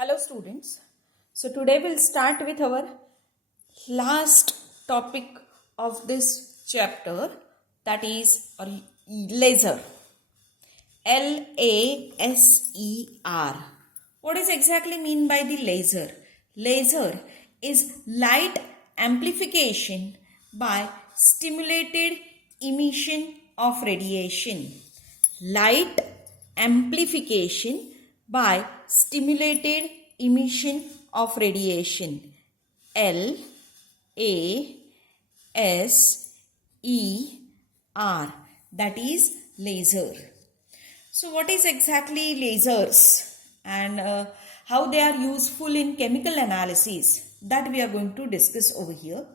Hello students. So today we'll start with our last topic of this chapter, that is laser. Laser. What is exactly mean by the laser? Laser is light amplification by stimulated emission of radiation. Light amplification by stimulated emission of radiation. Laser. That is laser. So what is exactly lasers and how they are useful in chemical analysis, that we are going to discuss over here.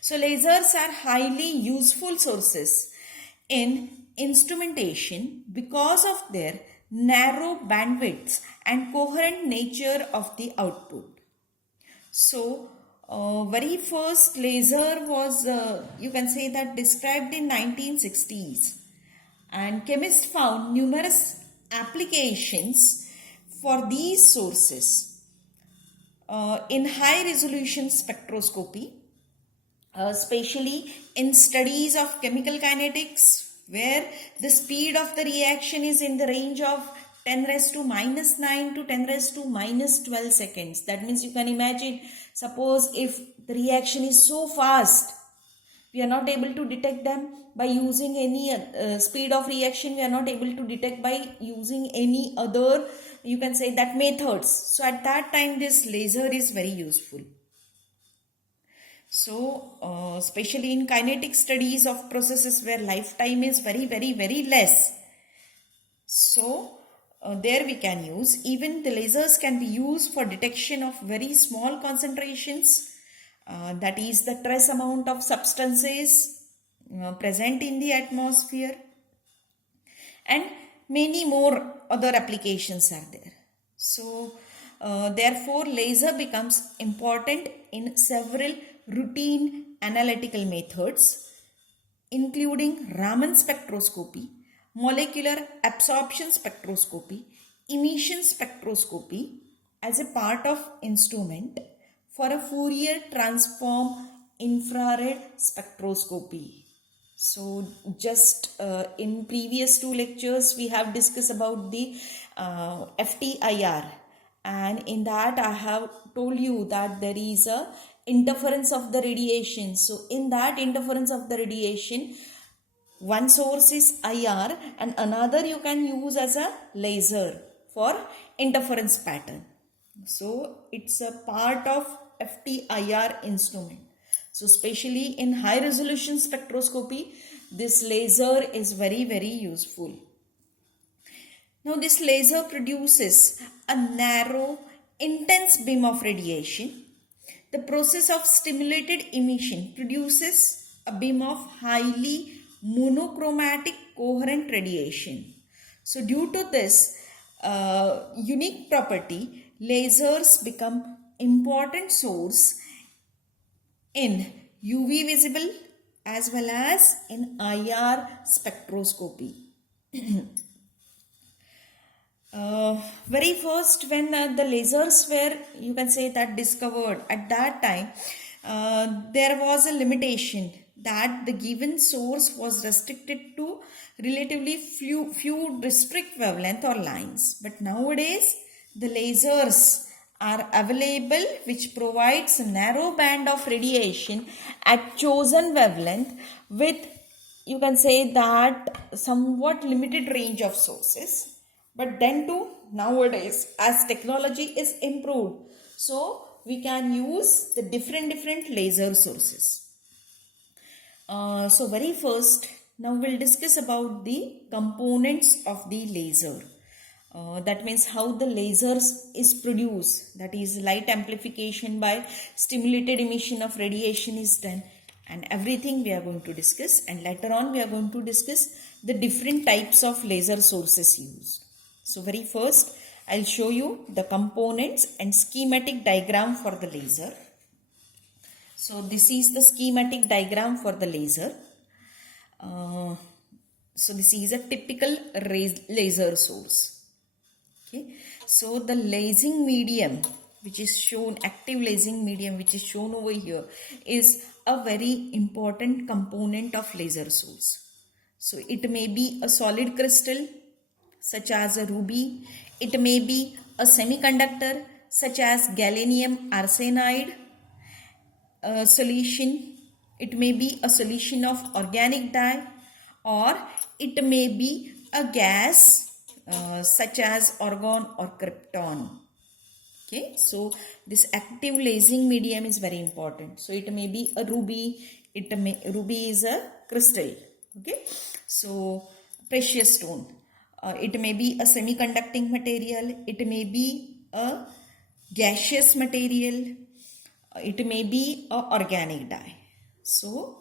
So lasers are highly useful sources in instrumentation because of their narrow bandwidths and coherent nature of the output. So very first laser was you can say that described in 1960s, and chemists found numerous applications for these sources in high resolution spectroscopy, especially in studies of chemical kinetics, where the speed of the reaction is in the range of 10 raised to minus 9 to 10 raised to minus 12 seconds. That means you can imagine, suppose if the reaction is so fast, we are not able to detect them by using any speed of reaction. We are not able to detect by using any other, you can say that, methods. So at that time this laser is very useful. So especially in kinetic studies of processes where lifetime is very less. So there we can use, even the lasers can be used for detection of very small concentrations, that is the trace amount of substances present in the atmosphere, and many more other applications are there. So therefore laser becomes important in several routine analytical methods, including Raman spectroscopy, molecular absorption spectroscopy, emission spectroscopy as a part of instrument for a Fourier transform infrared spectroscopy. So just in previous two lectures we have discussed about the FTIR, and in that I have told you that there is a interference of the radiation. So in that interference of the radiation, one source is IR and another you can use as a laser for interference pattern. So it's a part of FTIR instrument. So especially in high resolution spectroscopy, this laser is very useful. Now this laser produces a narrow, intense beam of radiation. The process of stimulated emission produces a beam of highly monochromatic coherent radiation. So due to this unique property, lasers become important source in UV visible as well as in IR spectroscopy. Very first when the lasers were, you can say that, discovered, at that time there was a limitation that the given source was restricted to relatively few discrete wavelength or lines. But nowadays the lasers are available which provides a narrow band of radiation at chosen wavelength with, you can say that, somewhat limited range of sources. But then too, nowadays as technology is improved, so we can use the different laser sources. So very first, now we'll discuss about the components of the laser. That means how the lasers is produced, that is light amplification by stimulated emission of radiation is done, and everything we are going to discuss, and later on we are going to discuss the different types of laser sources used. So very first I'll show you the components and schematic diagram for the laser. So this is the schematic diagram for the laser. So this is a typical laser source. Okay. So the lasing medium, which is shown, active lasing medium, which is shown over here, is a very important component of laser source. So it may be a solid crystal such as a ruby. It may be a semiconductor such as gallium arsenide solution. It may be a solution of organic dye, or it may be a gas such as argon or krypton. Okay, so this active lasing medium is very important. So it may be a ruby. Ruby is a crystal. Okay, so precious stone. It may be a semiconducting material. It may be a gaseous material. It may be a organic dye. So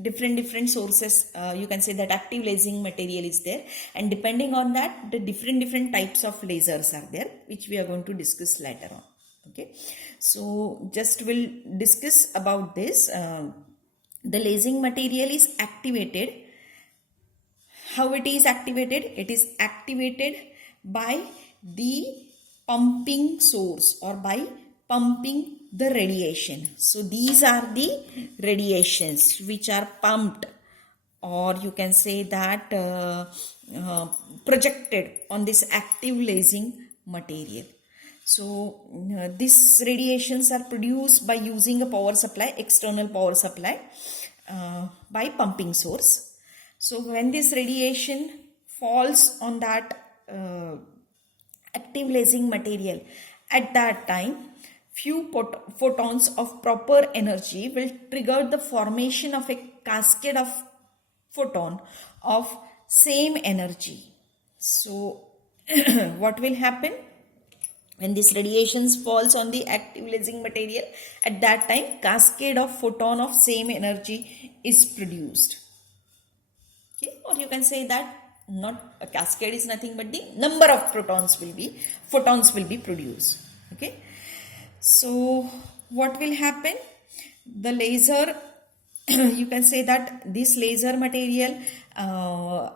different sources, you can say that active lasing material is there, and depending on that, the different types of lasers are there, which we are going to discuss later on. Okay, so just we'll discuss about this. The lasing material is activated. How it is activated? It is activated by the pumping source, or by pumping the radiation. So these are the radiations which are pumped, or you can say that projected on this active lasing material. So these radiations are produced by using a power supply, external power supply, by pumping source. So when this radiation falls on that active lasing material, at that time few photons of proper energy will trigger the formation of a cascade of photon of same energy. So what will happen when this radiations falls on the active lasing material? At that time, cascade of photon of same energy is produced. Okay, or you can say that not a cascade is nothing but the number of photons will be produced. Okay, so what will happen? The laser, you can say that this laser material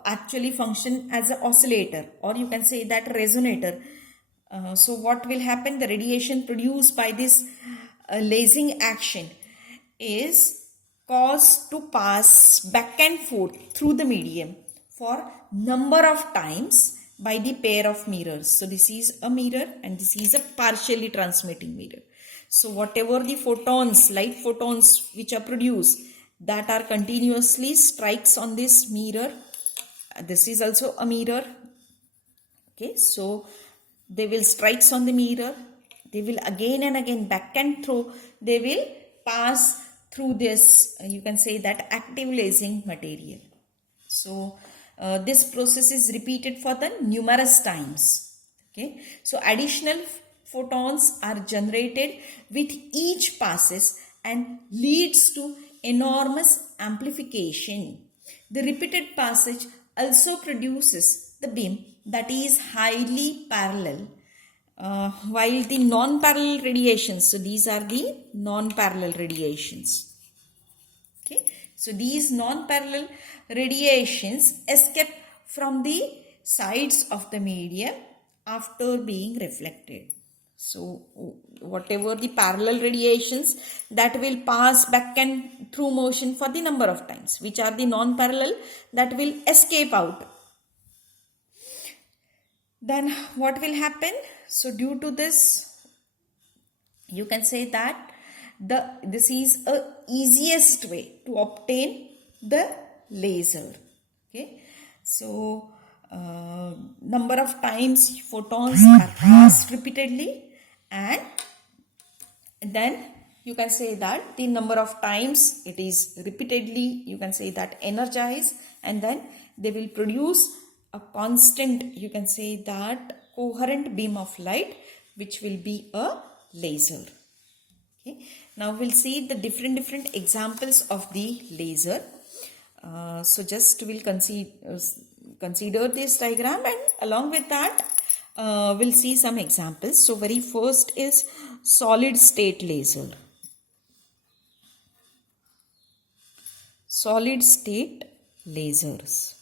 actually function as an oscillator, or you can say that resonator. So what will happen? The radiation produced by this lasing action is caused to pass back and forth through the medium for number of times by the pair of mirrors. So this is a mirror and this is a partially transmitting mirror. So whatever the photons, light photons which are produced, that are continuously strikes on this mirror. This is also a mirror. Okay, so they will strikes on the mirror. They will again and again back and through. They will pass through this, you can say that active lasing material. So this process is repeated for the numerous times. Okay, so additional photons are generated with each passes and leads to enormous amplification. The repeated passage also produces the beam that is highly parallel, while the non-parallel radiations, so these are the non-parallel radiations. Okay, so these non-parallel radiations escape from the sides of the medium after being reflected. So whatever the parallel radiations, that will pass back and through motion for the number of times, which are the non-parallel, that will escape out. Then what will happen? So due to this, you can say that this is a easiest way to obtain the laser. Okay, so number of times photons are passed repeatedly, and then you can say that the number of times it is repeatedly, you can say that energized, and then they will produce a constant, you can say that coherent beam of light, which will be a laser. Okay, now we'll see the different examples of the laser. So just we'll consider this diagram, and along with that we'll see some examples. So very first is solid state laser. Solid state lasers.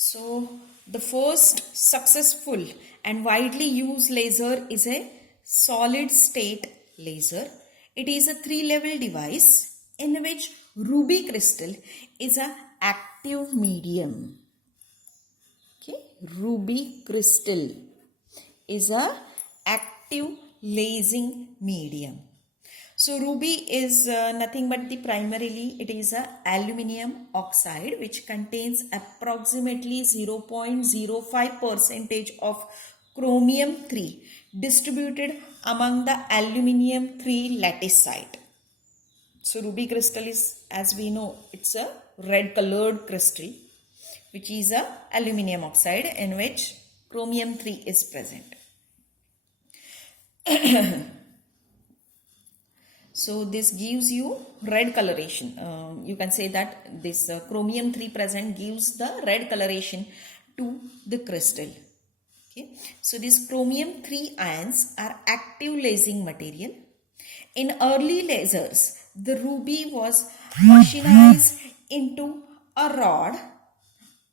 So The first successful and widely used laser is a solid state laser. It is a 3-level device in which ruby crystal is a active medium. Okay, ruby crystal is a active lasing medium. So ruby is nothing but primarily it is a aluminium oxide which contains approximately 0.05 percentage of chromium 3 distributed among the aluminium 3 lattice site. So ruby crystal is, as we know, it's a red colored crystal which is a aluminium oxide in which chromium 3 is present. So this gives you red coloration. You can say that this chromium 3 present gives the red coloration to the crystal. Okay. So these chromium 3 ions are active lasing material. In early lasers, the ruby was machinized into a rod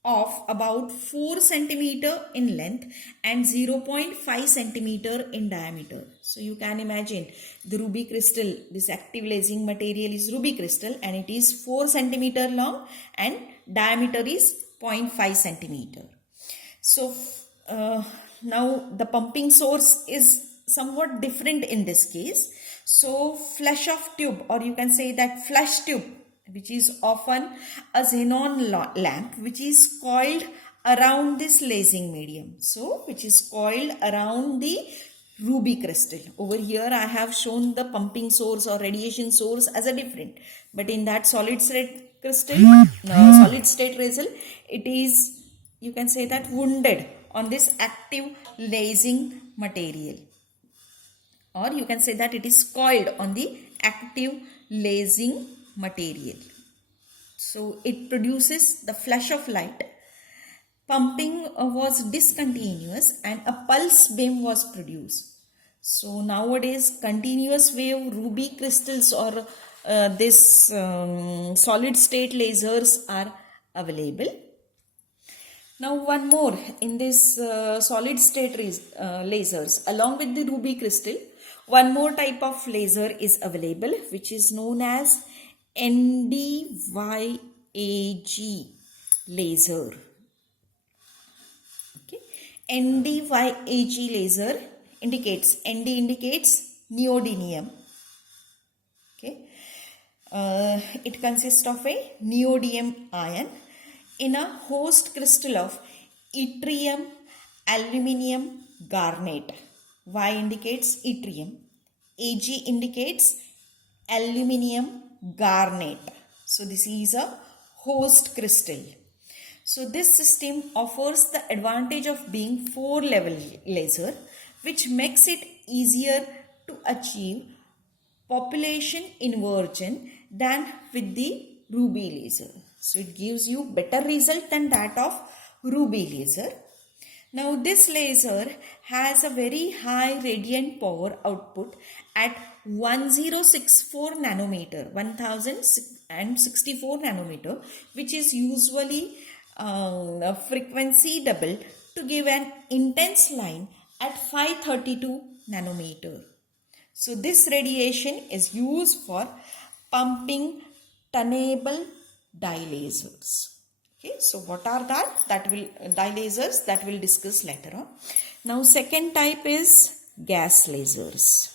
of about 4 centimeter in length and 0.5 centimeter in diameter. So you can imagine the ruby crystal, this active lasing material is ruby crystal and it is 4 centimeter long and diameter is 0.5 centimeter. So now the pumping source is somewhat different in this case. So flush of tube, or you can say that flush tube, which is often a xenon lamp which is coiled around this lasing medium. So which is coiled around the ruby crystal. Over here I have shown the pumping source or radiation source as a different, but in that solid state crystal, solid state vessel, it is, you can say that, wounded on this active lasing material, or you can say that it is coiled on the active lasing material. So it produces the flash of light. Pumping was discontinuous and a pulse beam was produced. So nowadays continuous wave ruby crystals or this solid state lasers are available. Now one more in this solid state lasers, along with the ruby crystal, one more type of laser is available which is known as NDYAG laser. Okay, NDYAG laser indicates, ND indicates neodymium. Okay, it consists of a neodymium ion in a host crystal of yttrium, aluminium, garnet. Y indicates yttrium, Ag indicates aluminium, garnet. So this is a host crystal. So this system offers the advantage of being 4-level laser, which makes it easier to achieve population inversion than with the ruby laser. So it gives you better result than that of ruby laser. Now this laser has a very high radiant power output at 1064 nanometer, 1064 nanometer, which is usually a frequency double to give an intense line at 532 nanometer. So this radiation is used for pumping tunable dye lasers. Okay, so what are that? That will dye lasers that we'll discuss later on. Now second type is gas lasers.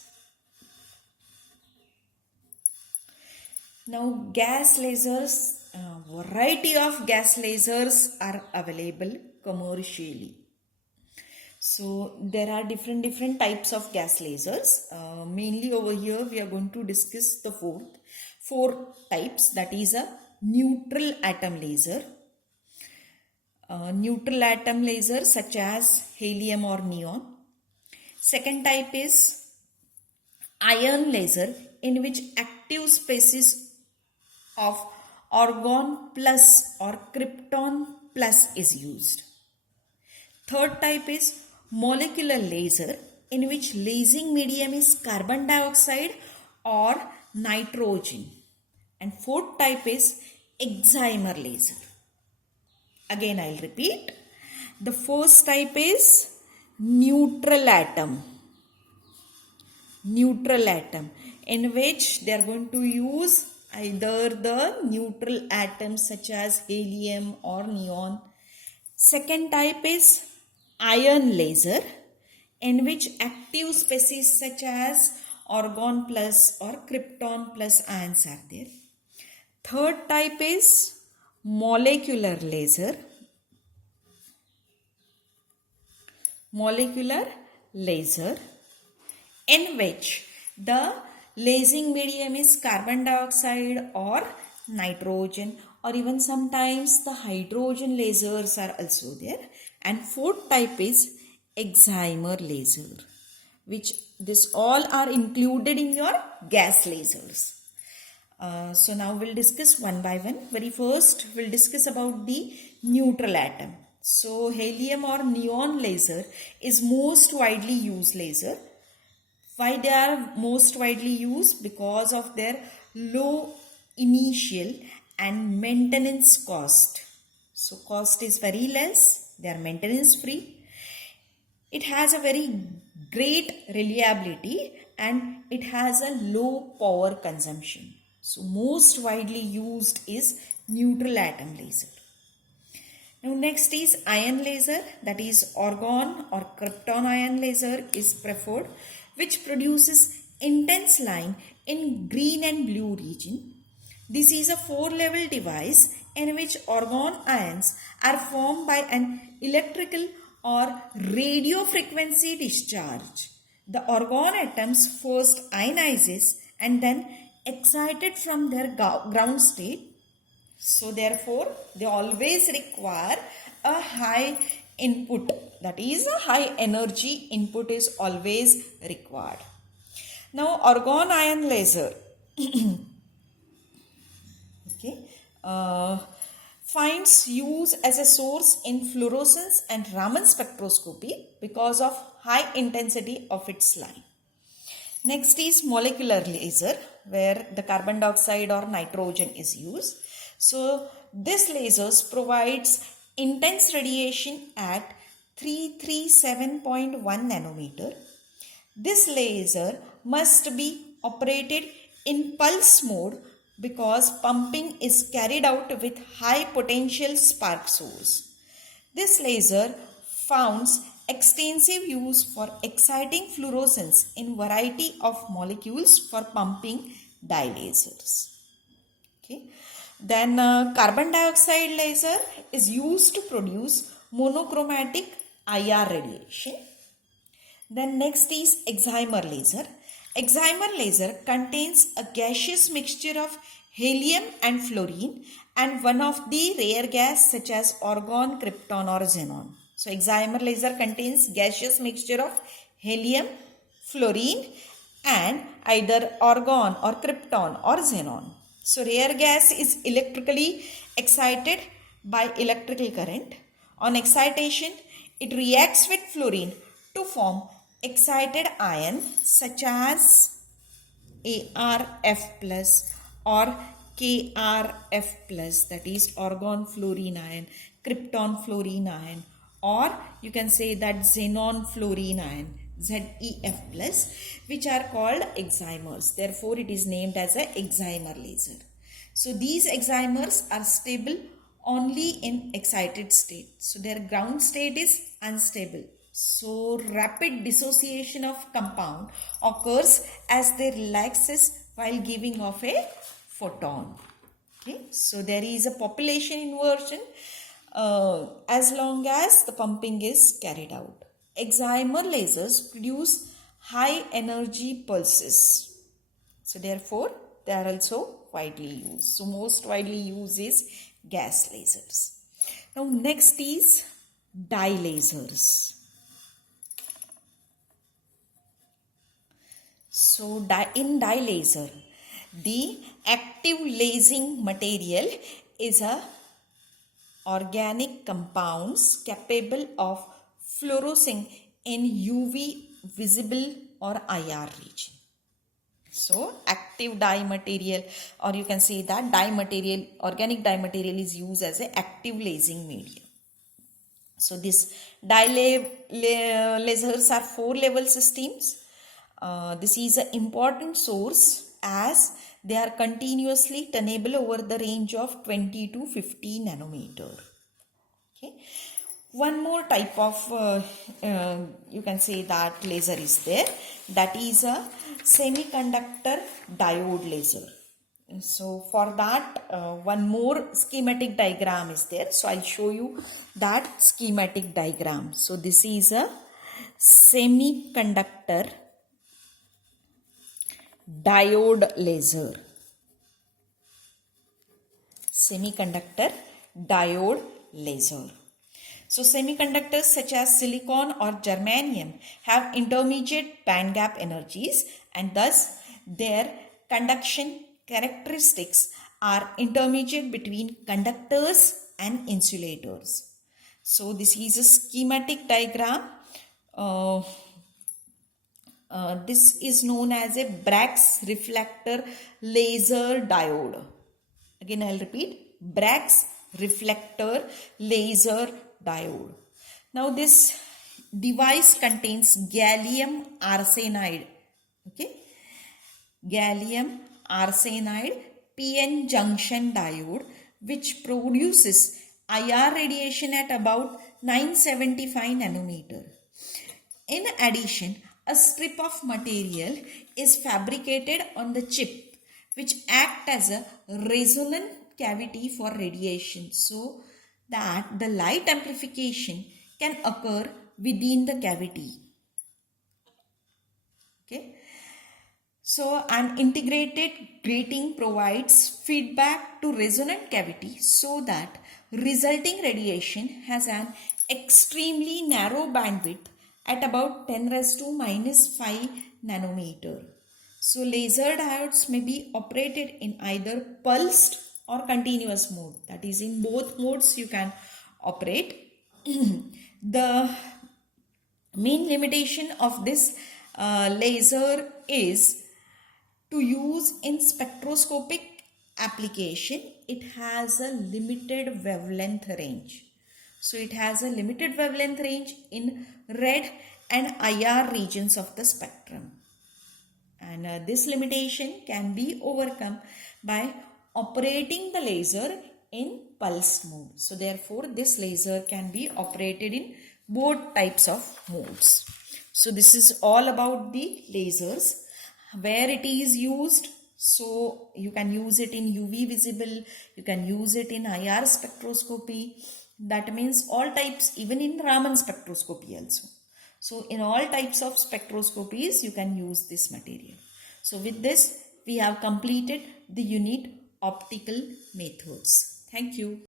Now gas lasers, variety of gas lasers are available commercially. So there are different types of gas lasers. Mainly over here we are going to discuss the four types, that is a neutral atom laser. Neutral atom laser such as helium or neon. Second type is ion laser, in which active species of argon plus or krypton plus is used. Third type is molecular laser, in which lasing medium is carbon dioxide or nitrogen. And fourth type is excimer laser. Again I'll repeat. The first type is neutral atom. Neutral atom, in which they are going to use either the neutral atoms such as helium or neon. Second type is ion laser, in which active species such as argon plus or krypton plus ions are there. Third type is molecular laser. Molecular laser, in which the lasing medium is carbon dioxide or nitrogen, or even sometimes the hydrogen lasers are also there. And fourth type is excimer laser, which this all are included in your gas lasers. So now we'll discuss one by one. Very first, we'll discuss about the neutral atom. So helium or neon laser is most widely used laser. Why they are most widely used? Because of their low initial and maintenance cost. So cost is very less. They are maintenance free. It has a very great reliability and it has a low power consumption. So most widely used is neutral atom laser. Now next is ion laser, that is argon or krypton ion laser is preferred, which produces intense line in green and blue region. This is a 4-level device in which argon ions are formed by an electrical or radio frequency discharge. The argon atoms first ionizes and then excited from their ground state. So therefore, they always require a high input, that is a high energy input is always required. Now argon ion laser finds use as a source in fluorescence and Raman spectroscopy because of high intensity of its line. Next is molecular laser, where the carbon dioxide or nitrogen is used. So this lasers provides intense radiation at 337.1 nanometer. This laser must be operated in pulse mode because pumping is carried out with high potential spark source. This laser founds extensive use for exciting fluorescence in variety of molecules for pumping dye lasers. Okay. Then carbon dioxide laser is used to produce monochromatic IR radiation. Then next is excimer laser. Excimer laser contains a gaseous mixture of helium and fluorine and one of the rare gas such as argon, krypton or xenon. So excimer laser contains gaseous mixture of helium, fluorine and either argon or krypton or xenon. So rare gas is electrically excited by electrical current. On excitation, it reacts with fluorine to form excited ion such as ArF plus or KrF plus, that is argon fluorine ion, krypton fluorine ion, or you can say that xenon fluorine ion, ZeF plus, which are called excimers. Therefore, it is named as a excimer laser. So these excimers are stable only in excited state. So their ground state is unstable. So rapid dissociation of compound occurs as they relaxes while giving off a photon. Okay, so there is a population inversion as long as the pumping is carried out. Excimer lasers produce high energy pulses. So therefore, they are also widely used. So most widely used is gas lasers. Now next is dye lasers. So in dye laser, the active lasing material is a organic compounds capable of fluorescing in UV visible or IR region. So active dye material, or you can say that dye material, organic dye material is used as an active lasing medium. So this lasers are 4-level systems. This is an important source as they are continuously tunable over the range of 20 to 50 nanometer. Okay. One more type of you can say that laser is there, that is a semiconductor diode laser. So for that one more schematic diagram is there. So I'll show you that schematic diagram. So this is a semiconductor diode laser. Semiconductor diode laser. So semiconductors such as silicon or germanium have intermediate band gap energies, and thus their conduction characteristics are intermediate between conductors and insulators. So this is a schematic diagram. This is known as a Bragg's reflector laser diode. Again, I'll repeat, Bragg's reflector laser diode. Now this device contains gallium arsenide. Okay, gallium arsenide PN junction diode, which produces IR radiation at about 975 nanometer. In addition, a strip of material is fabricated on the chip which act as a resonant cavity for radiation, so that the light amplification can occur within the cavity. Okay. So an integrated grating provides feedback to resonant cavity so that resulting radiation has an extremely narrow bandwidth at about 10 raised to minus 5 nanometer. So laser diodes may be operated in either pulsed or continuous mode. That is, in both modes you can operate. The main limitation of this laser is to use in spectroscopic application. It has a limited wavelength range. So it has a limited wavelength range in red and IR regions of the spectrum. And this limitation can be overcome by operating the laser in pulse mode. So therefore this laser can be operated in both types of modes. So this is all about the lasers, where it is used. So you can use it in UV visible, you can use it in IR spectroscopy. That means all types, even in Raman spectroscopy also. So in all types of spectroscopies, you can use this material. So with this, we have completed the unit optical methods. Thank you.